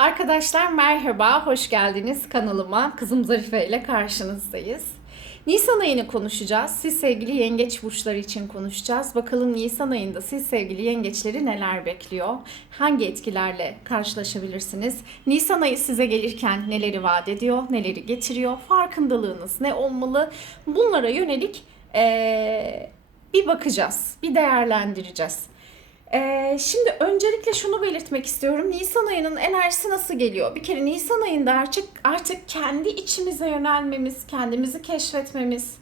Arkadaşlar merhaba, hoş geldiniz kanalıma. Kızım Zarife ile karşınızdayız. Nisan ayını konuşacağız. Siz sevgili yengeç burçları için konuşacağız. Bakalım Nisan ayında siz sevgili yengeçleri neler bekliyor? Hangi etkilerle karşılaşabilirsiniz? Nisan ayı size gelirken neleri vaat ediyor, neleri getiriyor? Farkındalığınız ne olmalı? Bunlara yönelik eee, bir bakacağız, bir değerlendireceğiz. Ee, şimdi öncelikle şunu belirtmek istiyorum. Nisan ayının enerjisi nasıl geliyor? Bir kere Nisan ayında artık artık kendi içimize yönelmemiz, kendimizi keşfetmemiz,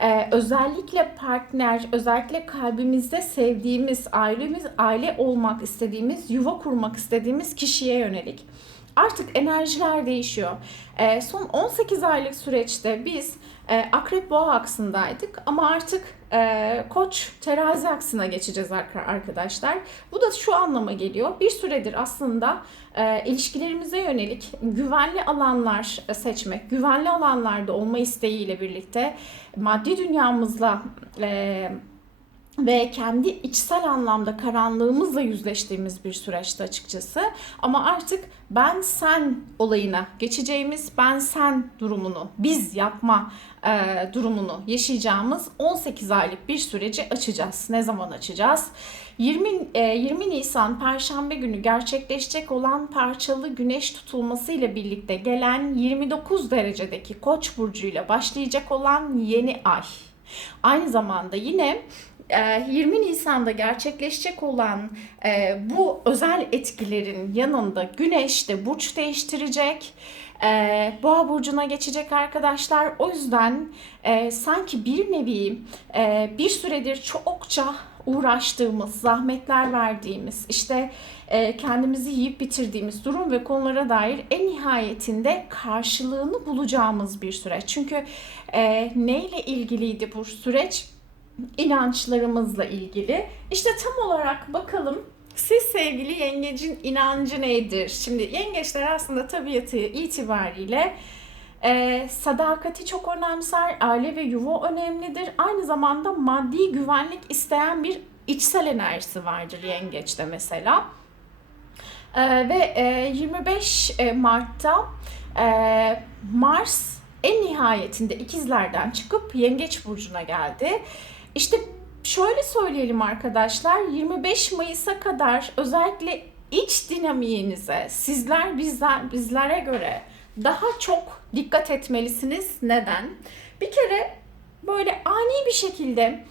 e, özellikle partner, özellikle kalbimizde sevdiğimiz, ailemiz, aile olmak istediğimiz, yuva kurmak istediğimiz kişiye yönelik. Artık enerjiler değişiyor. E, son 18 aylık süreçte biz e, Akrep Boğa aksındaydık ama artık e, Koç Terazi aksına geçeceğiz ar- arkadaşlar. Bu da şu anlama geliyor. Bir süredir aslında e, ilişkilerimize yönelik güvenli alanlar seçmek, güvenli alanlarda olma isteğiyle birlikte maddi dünyamızla e, ve kendi içsel anlamda karanlığımızla yüzleştiğimiz bir süreçte açıkçası. Ama artık ben sen olayına geçeceğimiz, ben sen durumunu, biz yapma e, durumunu yaşayacağımız 18 aylık bir süreci açacağız. Ne zaman açacağız? 20 e, 20 Nisan Perşembe günü gerçekleşecek olan parçalı güneş tutulması ile birlikte gelen 29 derecedeki Koç burcuyla başlayacak olan yeni ay. Aynı zamanda yine 20 Nisan'da gerçekleşecek olan bu özel etkilerin yanında Güneş de burç değiştirecek. E, Boğa burcuna geçecek arkadaşlar. O yüzden sanki bir nevi bir süredir çokça uğraştığımız, zahmetler verdiğimiz, işte kendimizi yiyip bitirdiğimiz durum ve konulara dair en nihayetinde karşılığını bulacağımız bir süreç. Çünkü neyle ilgiliydi bu süreç? İnançlarımızla ilgili. İşte tam olarak bakalım siz sevgili yengecin inancı nedir? Şimdi yengeçler aslında tabiatı itibariyle e, sadakati çok önemser, aile ve yuva önemlidir. Aynı zamanda maddi güvenlik isteyen bir içsel enerjisi vardır yengeçte mesela. E, ve e, 25 Mart'ta e, Mars en nihayetinde ikizlerden çıkıp yengeç burcuna geldi. İşte şöyle söyleyelim arkadaşlar 25 Mayıs'a kadar özellikle iç dinamiğinize sizler bizler bizlere göre daha çok dikkat etmelisiniz. Neden? Bir kere böyle ani bir şekilde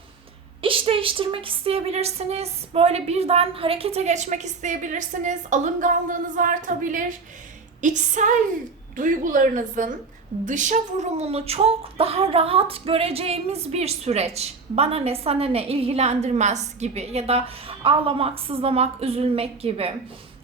iş değiştirmek isteyebilirsiniz. Böyle birden harekete geçmek isteyebilirsiniz. Alınganlığınız artabilir. İçsel duygularınızın dışa vurumunu çok daha rahat göreceğimiz bir süreç. Bana ne sana ne ilgilendirmez gibi ya da ağlamak, sızlamak, üzülmek gibi.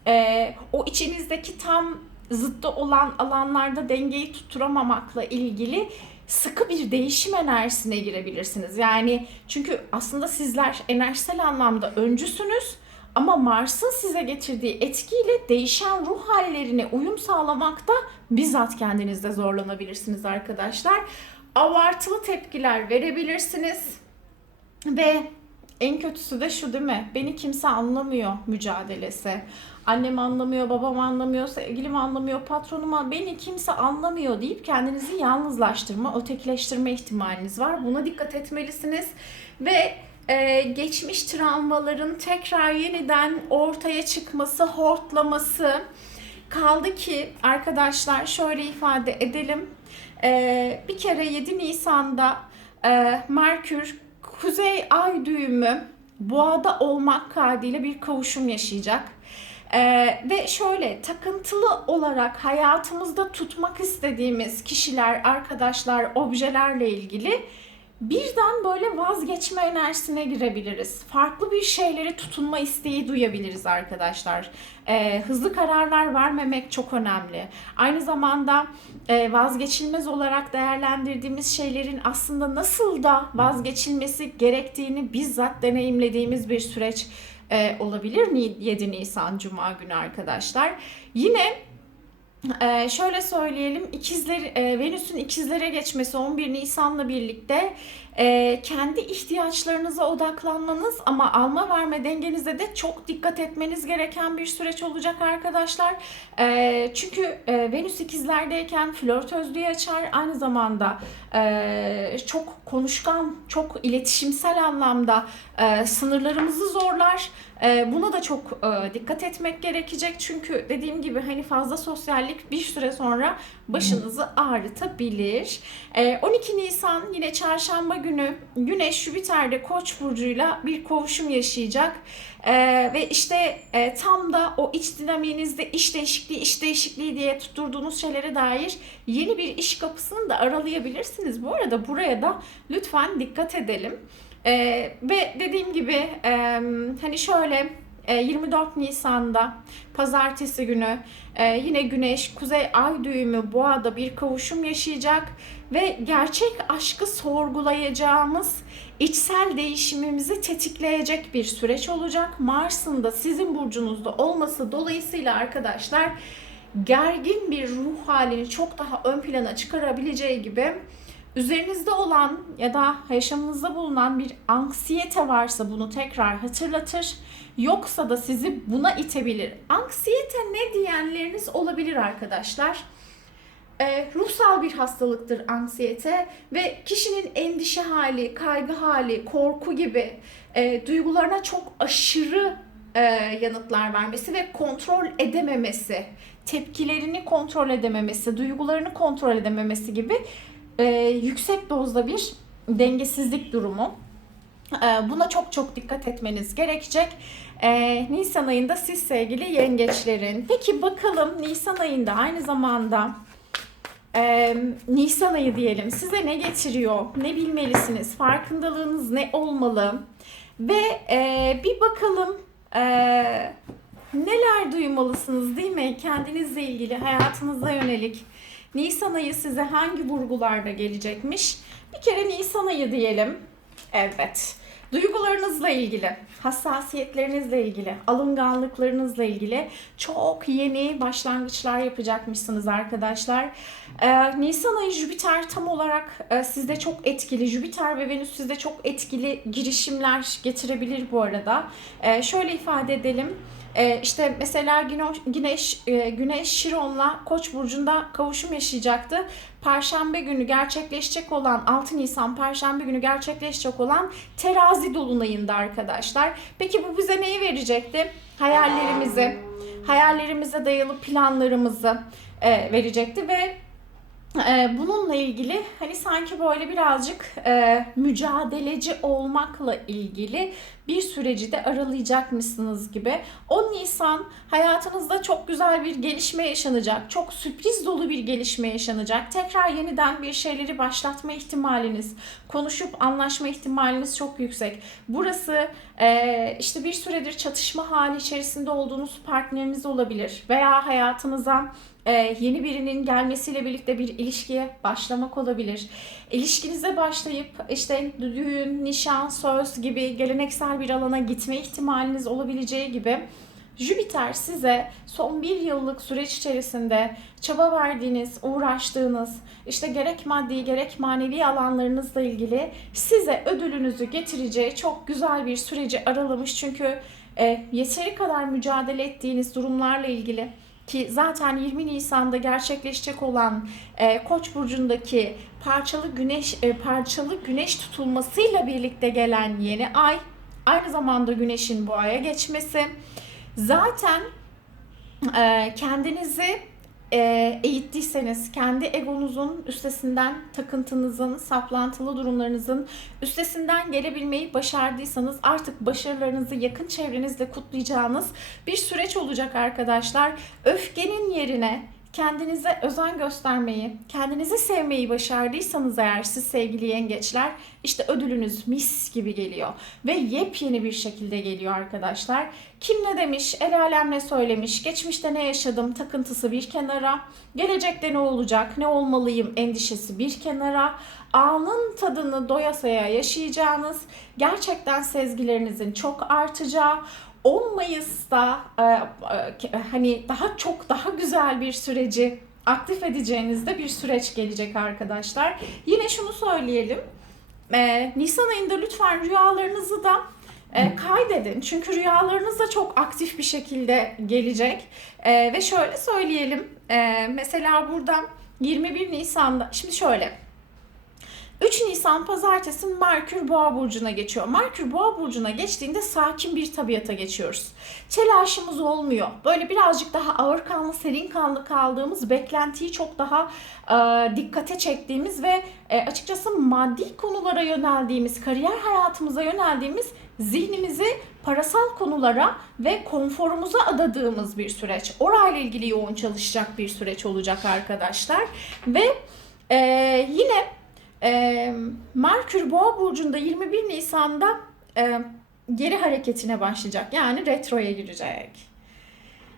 Ee, o içinizdeki tam zıttı olan alanlarda dengeyi tutturamamakla ilgili sıkı bir değişim enerjisine girebilirsiniz. Yani çünkü aslında sizler enerjisel anlamda öncüsünüz ama Mars'ın size getirdiği etkiyle değişen ruh hallerine uyum sağlamakta bizzat kendinizde zorlanabilirsiniz arkadaşlar. Abartılı tepkiler verebilirsiniz. Ve en kötüsü de şu değil mi? Beni kimse anlamıyor mücadelesi. Annem anlamıyor, babam anlamıyor, sevgilim anlamıyor, patronum beni kimse anlamıyor deyip kendinizi yalnızlaştırma, ötekileştirme ihtimaliniz var. Buna dikkat etmelisiniz. Ve e, geçmiş travmaların tekrar yeniden ortaya çıkması, hortlaması kaldı ki arkadaşlar şöyle ifade edelim. E, bir kere 7 Nisan'da e, Merkür Kuzey Ay düğümü Boğada olmak kaydıyla bir kavuşum yaşayacak. Ee, ve şöyle takıntılı olarak hayatımızda tutmak istediğimiz kişiler, arkadaşlar, objelerle ilgili birden böyle vazgeçme enerjisine girebiliriz. Farklı bir şeyleri tutunma isteği duyabiliriz arkadaşlar. Ee, hızlı kararlar vermemek çok önemli. Aynı zamanda e, vazgeçilmez olarak değerlendirdiğimiz şeylerin aslında nasıl da vazgeçilmesi gerektiğini bizzat deneyimlediğimiz bir süreç e, olabilir. Ni- 7 Nisan Cuma günü arkadaşlar. Yine Ee, şöyle söyleyelim, ikizler, e, Venüs'ün ikizlere geçmesi 11 Nisan'la birlikte e, kendi ihtiyaçlarınıza odaklanmanız ama alma verme dengenize de çok dikkat etmeniz gereken bir süreç olacak arkadaşlar. E, çünkü e, Venüs ikizlerdeyken flörtözlüğü açar, aynı zamanda e, çok konuşkan, çok iletişimsel anlamda e, sınırlarımızı zorlar. E, buna da çok e, dikkat etmek gerekecek çünkü dediğim gibi hani fazla sosyallik bir süre sonra başınızı ağrıtabilir. E, 12 Nisan yine çarşamba günü Güneş Jüpiter'de Koç burcuyla bir kavuşum yaşayacak. E, ve işte e, tam da o iç dinamiğinizde iş değişikliği, iş değişikliği diye tutturduğunuz şeylere dair yeni bir iş kapısını da aralayabilirsiniz. Bu arada buraya da lütfen dikkat edelim. Ee, ve dediğim gibi e, hani şöyle 24 Nisan'da pazartesi günü e, yine Güneş Kuzey Ay düğümü Boğa'da bir kavuşum yaşayacak ve gerçek aşkı sorgulayacağımız içsel değişimimizi tetikleyecek bir süreç olacak. Mars'ın da sizin burcunuzda olması dolayısıyla arkadaşlar gergin bir ruh halini çok daha ön plana çıkarabileceği gibi Üzerinizde olan ya da yaşamınızda bulunan bir anksiyete varsa bunu tekrar hatırlatır. Yoksa da sizi buna itebilir. Anksiyete ne diyenleriniz olabilir arkadaşlar. Ee, ruhsal bir hastalıktır anksiyete ve kişinin endişe hali, kaygı hali, korku gibi e, duygularına çok aşırı e, yanıtlar vermesi ve kontrol edememesi, tepkilerini kontrol edememesi, duygularını kontrol edememesi gibi e, yüksek dozda bir dengesizlik durumu. E, buna çok çok dikkat etmeniz gerekecek. E, Nisan ayında siz sevgili yengeçlerin. Peki bakalım Nisan ayında aynı zamanda e, Nisan ayı diyelim size ne getiriyor? Ne bilmelisiniz? Farkındalığınız ne olmalı? Ve e, bir bakalım e, neler duymalısınız değil mi? Kendinizle ilgili, hayatınıza yönelik. Nisan ayı size hangi vurgularda gelecekmiş? Bir kere Nisan ayı diyelim. Evet. Duygularınızla ilgili, hassasiyetlerinizle ilgili, alınganlıklarınızla ilgili çok yeni başlangıçlar yapacakmışsınız arkadaşlar. Ee, Nisan ayı Jüpiter tam olarak e, sizde çok etkili. Jüpiter ve Venüs sizde çok etkili girişimler getirebilir bu arada. Ee, şöyle ifade edelim. Ee, işte mesela Güneş, Güneş, e, Güneş Şiron'la Koç burcunda kavuşum yaşayacaktı. Perşembe günü gerçekleşecek olan 6 Nisan Perşembe günü gerçekleşecek olan terazi dolunayında arkadaşlar. Peki bu bize neyi verecekti? Hayallerimizi, hayallerimize dayalı planlarımızı e, verecekti ve bununla ilgili hani sanki böyle birazcık e, mücadeleci olmakla ilgili bir süreci de aralayacakmışsınız gibi. 10 Nisan hayatınızda çok güzel bir gelişme yaşanacak. Çok sürpriz dolu bir gelişme yaşanacak. Tekrar yeniden bir şeyleri başlatma ihtimaliniz, konuşup anlaşma ihtimaliniz çok yüksek. Burası e, işte bir süredir çatışma hali içerisinde olduğunuz partneriniz olabilir veya hayatınıza ee, yeni birinin gelmesiyle birlikte bir ilişkiye başlamak olabilir. İlişkinize başlayıp işte düğün, nişan, söz gibi geleneksel bir alana gitme ihtimaliniz olabileceği gibi Jüpiter size son bir yıllık süreç içerisinde çaba verdiğiniz, uğraştığınız, işte gerek maddi gerek manevi alanlarınızla ilgili size ödülünüzü getireceği çok güzel bir süreci aralamış. Çünkü e, yeteri kadar mücadele ettiğiniz durumlarla ilgili ki zaten 20 Nisan'da gerçekleşecek olan e, Koç burcundaki parçalı güneş e, parçalı güneş tutulmasıyla birlikte gelen yeni ay aynı zamanda güneşin bu aya geçmesi. Zaten e, kendinizi e, eğittiyseniz, kendi egonuzun üstesinden, takıntınızın, saplantılı durumlarınızın üstesinden gelebilmeyi başardıysanız artık başarılarınızı yakın çevrenizde kutlayacağınız bir süreç olacak arkadaşlar. Öfkenin yerine kendinize özen göstermeyi, kendinizi sevmeyi başardıysanız eğer siz sevgili yengeçler işte ödülünüz mis gibi geliyor ve yepyeni bir şekilde geliyor arkadaşlar. Kim ne demiş, el alem ne söylemiş, geçmişte ne yaşadım takıntısı bir kenara, gelecekte ne olacak, ne olmalıyım endişesi bir kenara, anın tadını doyasaya yaşayacağınız, gerçekten sezgilerinizin çok artacağı, 10 Mayıs'ta e, e, hani daha çok daha güzel bir süreci aktif edeceğinizde bir süreç gelecek arkadaşlar. Yine şunu söyleyelim. E, Nisan ayında lütfen rüyalarınızı da kaydedin. Çünkü rüyalarınız da çok aktif bir şekilde gelecek. Ve şöyle söyleyelim. Mesela burada 21 Nisan'da şimdi şöyle 3 Nisan pazartesi Merkür Boğa burcuna geçiyor. Merkür Boğa burcuna geçtiğinde sakin bir tabiata geçiyoruz. Telaşımız olmuyor. Böyle birazcık daha ağır kanlı, serin kanlı kaldığımız, beklentiyi çok daha e, dikkate çektiğimiz ve e, açıkçası maddi konulara yöneldiğimiz, kariyer hayatımıza yöneldiğimiz zihnimizi parasal konulara ve konforumuza adadığımız bir süreç. Orayla ilgili yoğun çalışacak bir süreç olacak arkadaşlar. Ve e, yine e, Merkür Boğa burcunda 21 Nisan'da e, geri hareketine başlayacak. Yani retroya girecek.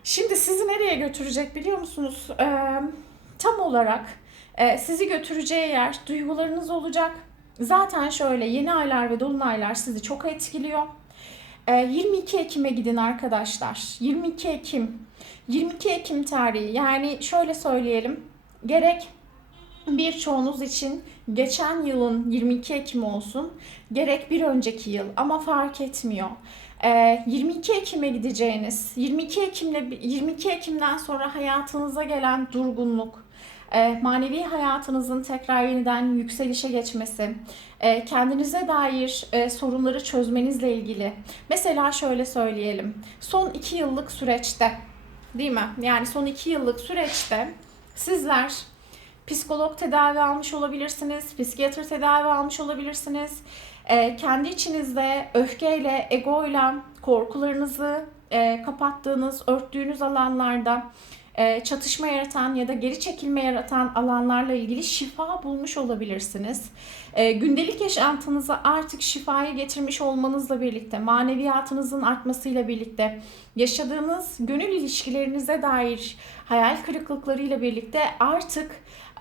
Şimdi sizi nereye götürecek biliyor musunuz? E, tam olarak e, sizi götüreceği yer duygularınız olacak. Zaten şöyle yeni aylar ve dolunaylar sizi çok etkiliyor. E, 22 Ekim'e gidin arkadaşlar. 22 Ekim. 22 Ekim tarihi yani şöyle söyleyelim. Gerek birçoğunuz için geçen yılın 22 Ekim olsun, gerek bir önceki yıl ama fark etmiyor. 22 ee, Ekim'e gideceğiniz, 22 Ekim'le 22 Ekim'den sonra hayatınıza gelen durgunluk, e, manevi hayatınızın tekrar yeniden yükselişe geçmesi, e, kendinize dair e, sorunları çözmenizle ilgili. Mesela şöyle söyleyelim, son iki yıllık süreçte, değil mi? Yani son iki yıllık süreçte sizler psikolog tedavi almış olabilirsiniz, psikiyatr tedavi almış olabilirsiniz. E, kendi içinizde öfkeyle, egoyla korkularınızı e, kapattığınız, örttüğünüz alanlarda çatışma yaratan ya da geri çekilme yaratan alanlarla ilgili şifa bulmuş olabilirsiniz. E, gündelik yaşantınıza artık şifayı getirmiş olmanızla birlikte, maneviyatınızın artmasıyla birlikte, yaşadığınız gönül ilişkilerinize dair hayal kırıklıklarıyla birlikte artık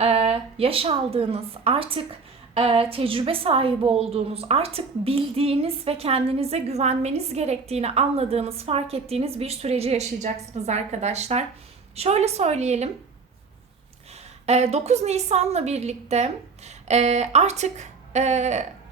e, yaş aldığınız, artık e, tecrübe sahibi olduğunuz, artık bildiğiniz ve kendinize güvenmeniz gerektiğini anladığınız, fark ettiğiniz bir süreci yaşayacaksınız arkadaşlar. Şöyle söyleyelim. 9 e, Nisan'la birlikte artık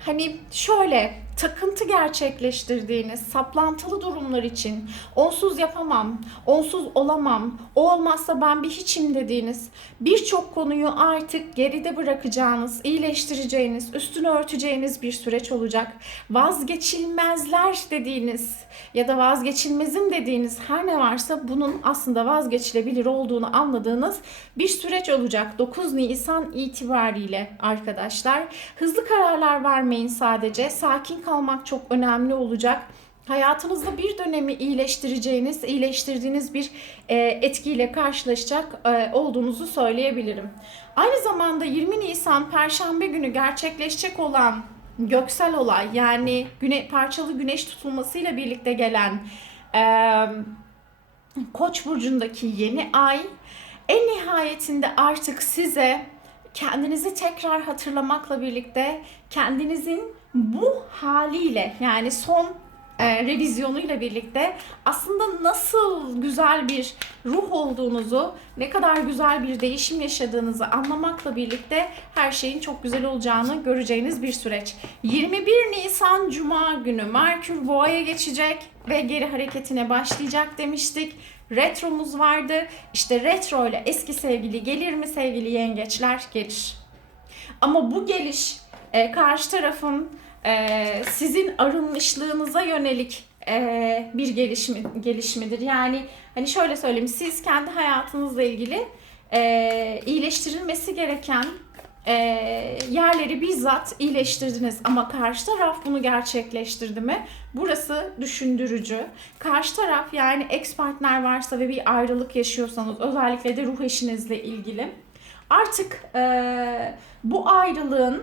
hani şöyle takıntı gerçekleştirdiğiniz saplantılı durumlar için onsuz yapamam, onsuz olamam, o olmazsa ben bir hiçim dediğiniz birçok konuyu artık geride bırakacağınız, iyileştireceğiniz, üstünü örteceğiniz bir süreç olacak. Vazgeçilmezler dediğiniz ya da vazgeçilmezim dediğiniz her ne varsa bunun aslında vazgeçilebilir olduğunu anladığınız bir süreç olacak 9 Nisan itibariyle arkadaşlar. Hızlı kararlar vermeyin sadece. Sakin kalmak çok önemli olacak. Hayatınızda bir dönemi iyileştireceğiniz, iyileştirdiğiniz bir e, etkiyle karşılaşacak e, olduğunuzu söyleyebilirim. Aynı zamanda 20 Nisan Perşembe günü gerçekleşecek olan göksel olay yani güne, parçalı güneş tutulmasıyla birlikte gelen e, Koç burcundaki yeni ay en nihayetinde artık size kendinizi tekrar hatırlamakla birlikte kendinizin bu haliyle yani son e, revizyonuyla birlikte aslında nasıl güzel bir ruh olduğunuzu, ne kadar güzel bir değişim yaşadığınızı anlamakla birlikte her şeyin çok güzel olacağını göreceğiniz bir süreç. 21 Nisan Cuma günü Merkür Boğa'ya geçecek ve geri hareketine başlayacak demiştik. Retromuz vardı. İşte retro ile eski sevgili gelir mi sevgili yengeçler? Gelir. Ama bu geliş e, karşı tarafın e, sizin arınmışlığınıza yönelik e, bir gelişmi, gelişmidir. Yani hani şöyle söyleyeyim siz kendi hayatınızla ilgili e, iyileştirilmesi gereken e, yerleri bizzat iyileştirdiniz ama karşı taraf bunu gerçekleştirdi mi? Burası düşündürücü. Karşı taraf yani ex partner varsa ve bir ayrılık yaşıyorsanız özellikle de ruh eşinizle ilgili artık e, bu ayrılığın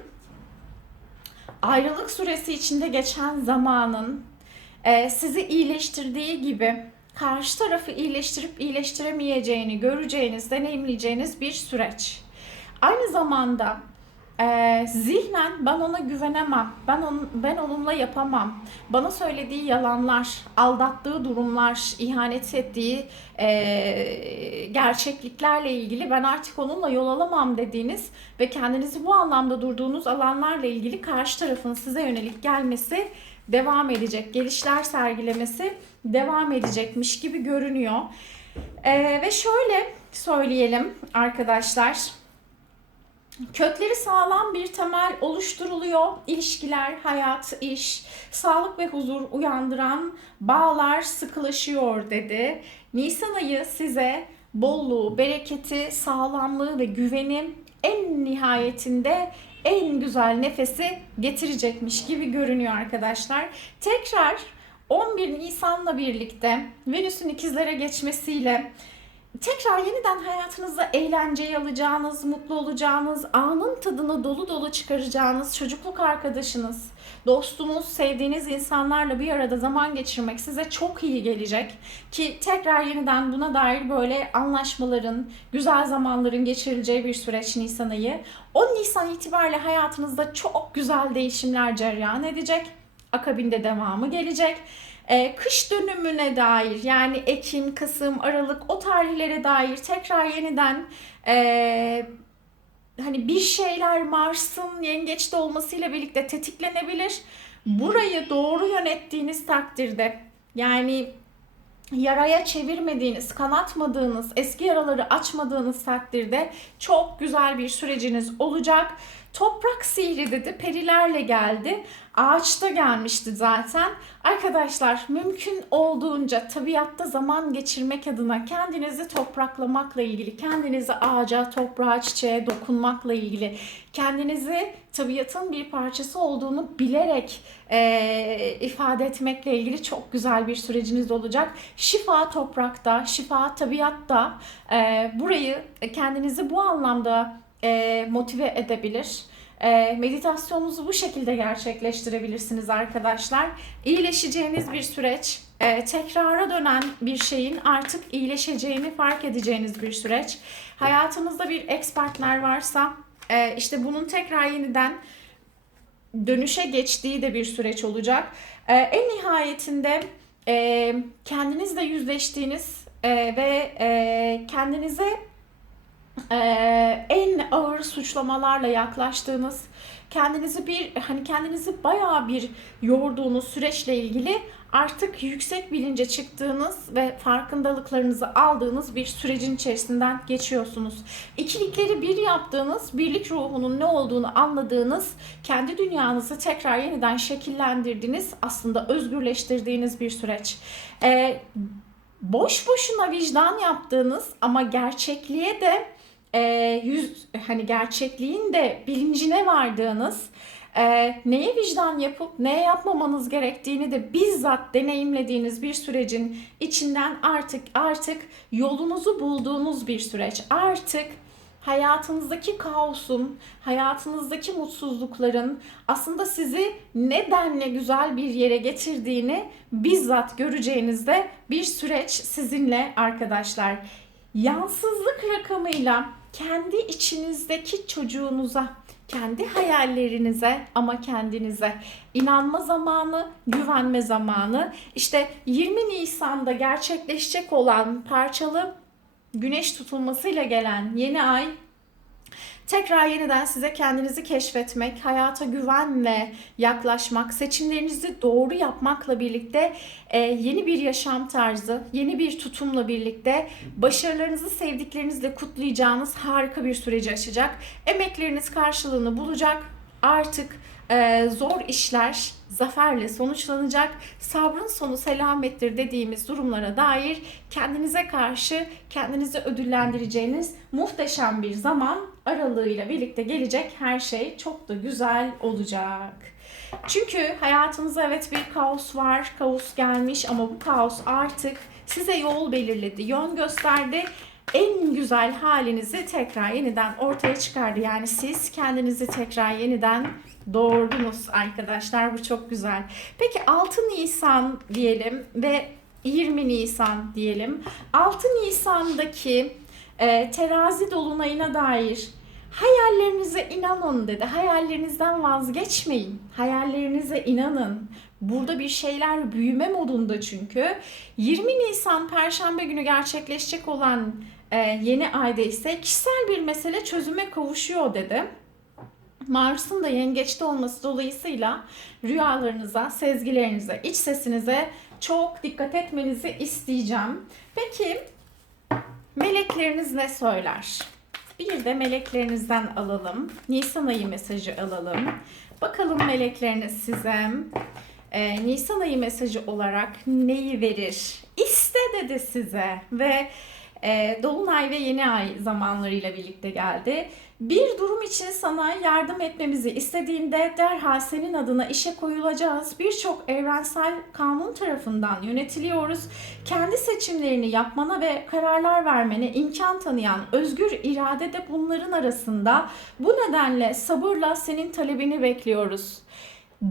ayrılık süresi içinde geçen zamanın e, sizi iyileştirdiği gibi karşı tarafı iyileştirip iyileştiremeyeceğini göreceğiniz, deneyimleyeceğiniz bir süreç. Aynı zamanda Ee, zihnen ben ona güvenemem, ben onun, ben onunla yapamam. Bana söylediği yalanlar, aldattığı durumlar, ihanet ettiği e, gerçekliklerle ilgili ben artık onunla yol alamam dediğiniz ve kendinizi bu anlamda durduğunuz alanlarla ilgili karşı tarafın size yönelik gelmesi devam edecek, gelişler sergilemesi devam edecekmiş gibi görünüyor. Ee, ve şöyle söyleyelim arkadaşlar. Kökleri sağlam bir temel oluşturuluyor. İlişkiler, hayat, iş, sağlık ve huzur uyandıran bağlar sıkılaşıyor dedi. Nisan ayı size bolluğu, bereketi, sağlamlığı ve güveni en nihayetinde en güzel nefesi getirecekmiş gibi görünüyor arkadaşlar. Tekrar 11 Nisan'la birlikte Venüs'ün ikizlere geçmesiyle tekrar yeniden hayatınızda eğlenceyi alacağınız, mutlu olacağınız, anın tadını dolu dolu çıkaracağınız çocukluk arkadaşınız, dostunuz, sevdiğiniz insanlarla bir arada zaman geçirmek size çok iyi gelecek. Ki tekrar yeniden buna dair böyle anlaşmaların, güzel zamanların geçirileceği bir süreç Nisan ayı. O Nisan itibariyle hayatınızda çok güzel değişimler cereyan edecek. Akabinde devamı gelecek. Ee, kış dönümüne dair yani Ekim, Kasım, Aralık o tarihlere dair tekrar yeniden e, hani bir şeyler Mars'ın yengeçte olmasıyla birlikte tetiklenebilir. Burayı doğru yönettiğiniz takdirde yani yaraya çevirmediğiniz, kanatmadığınız, eski yaraları açmadığınız takdirde çok güzel bir süreciniz olacak. Toprak sihri dedi, perilerle geldi. Ağaçta gelmişti zaten. Arkadaşlar mümkün olduğunca tabiatta zaman geçirmek adına kendinizi topraklamakla ilgili, kendinizi ağaca, toprağa, çiçeğe dokunmakla ilgili, kendinizi tabiatın bir parçası olduğunu bilerek e, ifade etmekle ilgili çok güzel bir süreciniz olacak. Şifa toprakta, şifa tabiatta. E, burayı kendinizi bu anlamda e, motive edebilir. E, meditasyonunuzu bu şekilde gerçekleştirebilirsiniz arkadaşlar. İyileşeceğiniz bir süreç, e, tekrara dönen bir şeyin artık iyileşeceğini fark edeceğiniz bir süreç. Hayatınızda bir expertler varsa e, işte bunun tekrar yeniden dönüşe geçtiği de bir süreç olacak. E, en nihayetinde e, kendinizle yüzleştiğiniz e, ve e, kendinize ee, en ağır suçlamalarla yaklaştığınız, kendinizi bir hani kendinizi bayağı bir yorduğunuz süreçle ilgili artık yüksek bilince çıktığınız ve farkındalıklarınızı aldığınız bir sürecin içerisinden geçiyorsunuz. İkilikleri bir yaptığınız, birlik ruhunun ne olduğunu anladığınız, kendi dünyanızı tekrar yeniden şekillendirdiğiniz, aslında özgürleştirdiğiniz bir süreç. Ee, boş boşuna vicdan yaptığınız ama gerçekliğe de e, yüz hani gerçekliğin de bilincine vardığınız e, neye vicdan yapıp neye yapmamanız gerektiğini de bizzat deneyimlediğiniz bir sürecin içinden artık artık yolunuzu bulduğunuz bir süreç. Artık hayatınızdaki kaosun, hayatınızdaki mutsuzlukların aslında sizi nedenle güzel bir yere getirdiğini bizzat göreceğinizde bir süreç sizinle arkadaşlar. Yansızlık rakamıyla kendi içinizdeki çocuğunuza, kendi hayallerinize ama kendinize inanma zamanı, güvenme zamanı. İşte 20 Nisan'da gerçekleşecek olan parçalı güneş tutulmasıyla gelen yeni ay tekrar yeniden size kendinizi keşfetmek, hayata güvenle yaklaşmak, seçimlerinizi doğru yapmakla birlikte e, yeni bir yaşam tarzı, yeni bir tutumla birlikte başarılarınızı sevdiklerinizle kutlayacağınız harika bir süreci açacak. Emekleriniz karşılığını bulacak. Artık e, zor işler zaferle sonuçlanacak. Sabrın sonu selamettir dediğimiz durumlara dair kendinize karşı kendinizi ödüllendireceğiniz muhteşem bir zaman aralığıyla birlikte gelecek her şey çok da güzel olacak. Çünkü hayatınızda evet bir kaos var, kaos gelmiş ama bu kaos artık size yol belirledi, yön gösterdi en güzel halinizi tekrar yeniden ortaya çıkardı. Yani siz kendinizi tekrar yeniden doğurdunuz arkadaşlar. Bu çok güzel. Peki 6 Nisan diyelim ve 20 Nisan diyelim. 6 Nisan'daki e, terazi dolunayına dair Hayallerinize inanın dedi. Hayallerinizden vazgeçmeyin. Hayallerinize inanın. Burada bir şeyler büyüme modunda çünkü. 20 Nisan Perşembe günü gerçekleşecek olan e, yeni ayda ise kişisel bir mesele çözüme kavuşuyor dedi. Mars'ın da yengeçte olması dolayısıyla rüyalarınıza, sezgilerinize, iç sesinize çok dikkat etmenizi isteyeceğim. Peki melekleriniz ne söyler? Bir de meleklerinizden alalım. Nisan ayı mesajı alalım. Bakalım melekleriniz size e, Nisan ayı mesajı olarak neyi verir? İste dedi size ve e, Dolunay ve Yeni Ay zamanlarıyla birlikte geldi. Bir durum için sana yardım etmemizi istediğinde derhal senin adına işe koyulacağız. Birçok evrensel kanun tarafından yönetiliyoruz. Kendi seçimlerini yapmana ve kararlar vermene imkan tanıyan özgür irade de bunların arasında. Bu nedenle sabırla senin talebini bekliyoruz.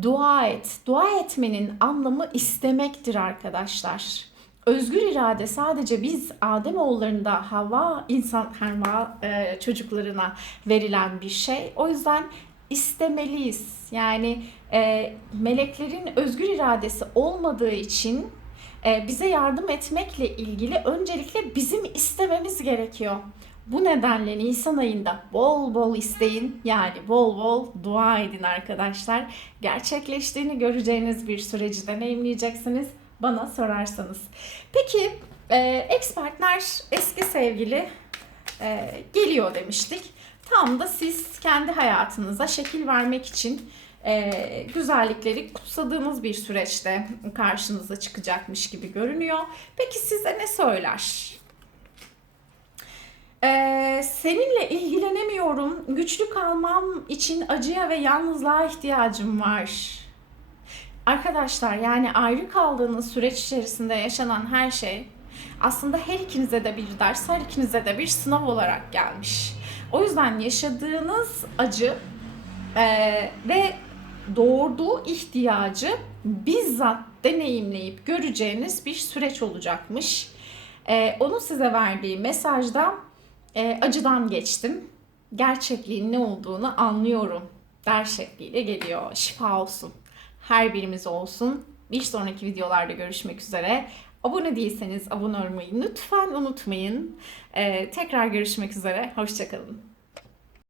Dua et. Dua etmenin anlamı istemektir arkadaşlar. Özgür irade sadece biz Adem oğullarında Havva insan Havva e, çocuklarına verilen bir şey. O yüzden istemeliyiz. Yani e, meleklerin özgür iradesi olmadığı için e, bize yardım etmekle ilgili öncelikle bizim istememiz gerekiyor. Bu nedenle Nisan ayında bol bol isteyin yani bol bol dua edin arkadaşlar. Gerçekleştiğini göreceğiniz bir süreci deneyimleyeceksiniz bana sorarsanız. Peki e, ex partner eski sevgili e, geliyor demiştik. Tam da siz kendi hayatınıza şekil vermek için e, güzellikleri kutsadığınız bir süreçte karşınıza çıkacakmış gibi görünüyor. Peki size ne söyler? Ee, seninle ilgilenemiyorum. Güçlü kalmam için acıya ve yalnızlığa ihtiyacım var. Arkadaşlar yani ayrı kaldığınız süreç içerisinde yaşanan her şey aslında her ikinize de bir ders, her ikinize de bir sınav olarak gelmiş. O yüzden yaşadığınız acı e, ve doğurduğu ihtiyacı bizzat deneyimleyip göreceğiniz bir süreç olacakmış. E, onun size verdiği mesajda e, acıdan geçtim. Gerçekliğin ne olduğunu anlıyorum der şekliyle geliyor. Şifa olsun. Her birimiz olsun. Bir sonraki videolarda görüşmek üzere. Abone değilseniz abone olmayı lütfen unutmayın. Ee, tekrar görüşmek üzere. Hoşçakalın.